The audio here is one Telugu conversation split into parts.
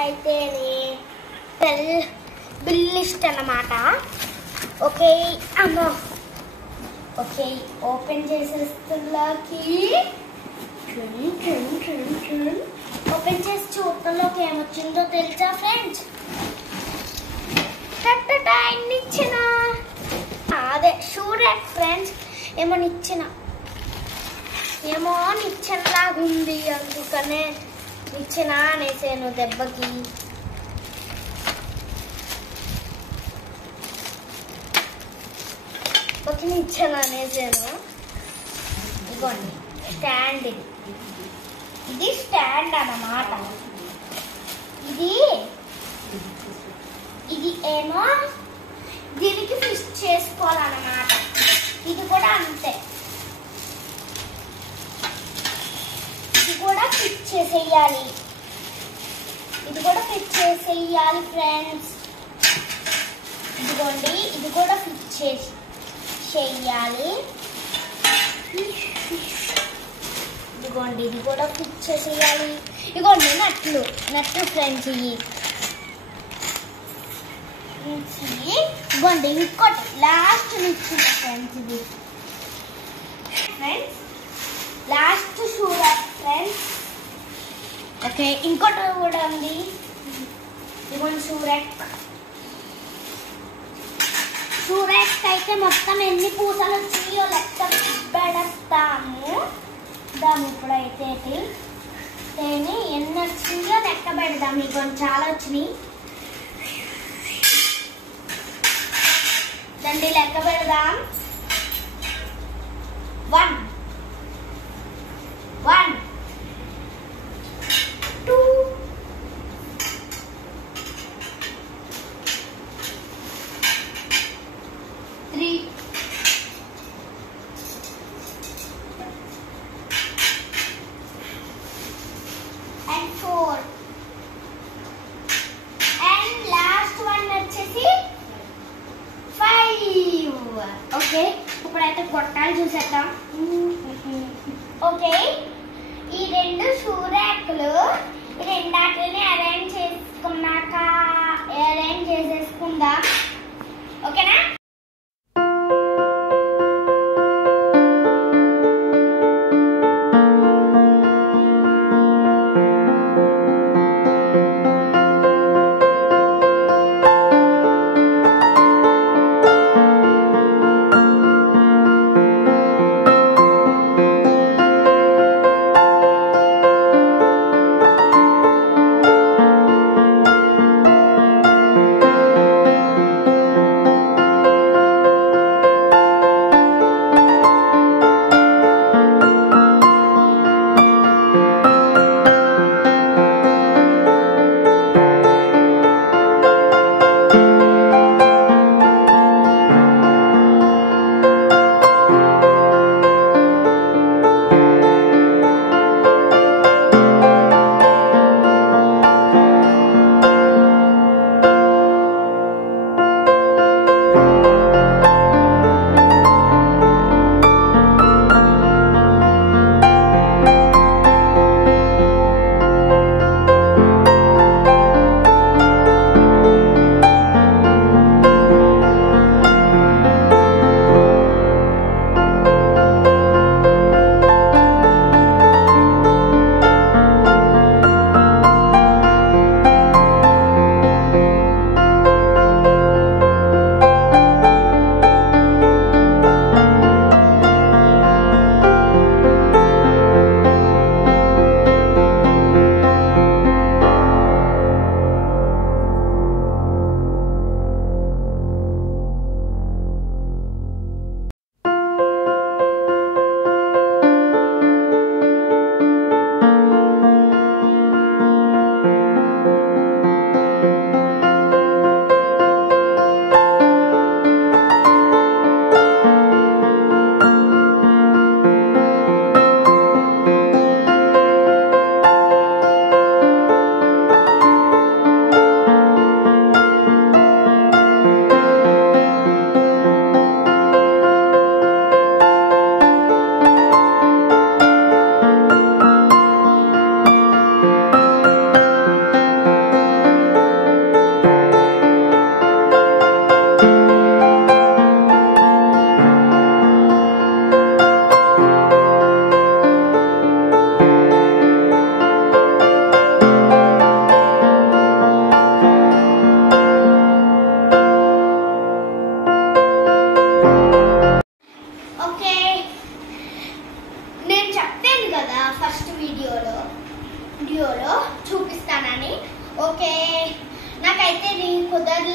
ఇప్పుడైతే బిల్ లిస్ట్ అన్నమాట. ఓకే అమ్మో, ఓకే ఓపెన్ చేసేస్తుల్లాకి ఓపెన్ చేసి చూడలోకి ఏమొచ్చిందో తెలుసా ఫ్రెండ్స్? ఇచ్చిన అదే షూ ర్యాక్ ఫ్రెండ్స్. ఏమో నిచ్చెనలాగా ఉంది, అందుకనే నిచ్చెన అనేసాను దెబ్బకి. ఒక నిచ్చెన అనేసాను. ఇదిగోండి స్టాండ్, ఇది స్టాండ్ అన్నమాట. ఇది ఏమో దీనికి ఫిక్స్ చేసుకోవాలన్నమాట. ఇది కూడా అంతే, ఇది కూడా ఫిక్స్ చేసేయాలి. ఫ్రెండ్స్. ఇదిగోండి ఇది కూడా ఫిక్స్ చేయాలి. ఇదిగోండి ఇది కూడా ఫిక్స్ చేసేయాలి. ఇదిగోండి నట్లు ఫ్రెండ్స్. ఇదిగోండి ఇంకోటి లాస్ట్ ఇచ్చింది ఫ్రెండ్స్. ఇది friends last shoe rack friends. Okay ఇంకోటి కూడా ఉంది. ఇదిగోండి షూ ర్యాక్ అయితే మొత్తం ఎన్ని పూసలు వచ్చినాయో లెక్క పెడతాము. ఇప్పుడైతే ఎన్ని వచ్చినాయో లెక్క పెడదాం. మీకు చాలా వచ్చినాయి, దండి లెక్క పెడదాం. 1 2 3 and 4 and last one వచ్చేసి 5. ఓకే ఇప్పుడైతే గొట్టాలు చూసేద్దాం. ఓకే ఈ 2 షూ ర్యాక్లు ఈ రెండాటిని అరేంజ్ చేసేసుకుందాం. ఓకేనా?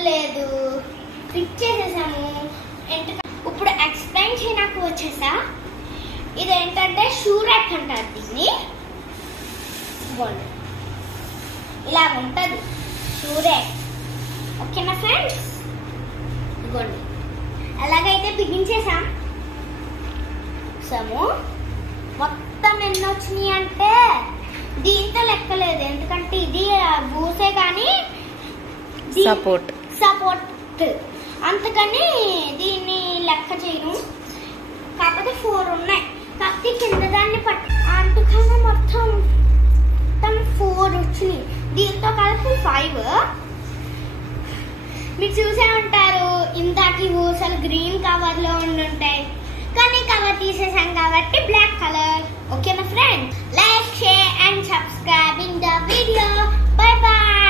లేదు, ఫిట్ చేసేసాము. ఇప్పుడు ఎక్స్ప్లెయిన్ చేయడానికి వచ్చేసా. ఇదేంటంటే షూ ర్యాక్ అంటారు దీన్ని. ఇలా ఉంటుంది షూ ర్యాక్. ఓకేనా ఫ్రెండ్స్? ఇదిగోండి, ఎలాగైతే బిగించేసాం. మొత్తం ఎన్ని వచ్చినాయి అంటే దీంతో లెక్కలేదు, ఎందుకంటే ఇది బూసే కానీ సపోర్ట్ అందుకని దీన్ని లెక్క చేయను. కాకపోతే 4 ఉన్నాయి. కాకపోతే కింద దాన్ని అందుకని మొత్తం 4 వచ్చినాయి. దీంతో కలిపి 5. మీరు చూసే ఉంటారు, ఇందాక ఊసలు గ్రీన్ కవర్ లో ఉండుంటాయి, కానీ కవర్ తీసేసాం కాబట్టి బ్లాక్ కలర్. ఓకేనా friends? Like, share and subscribe in the video. By by.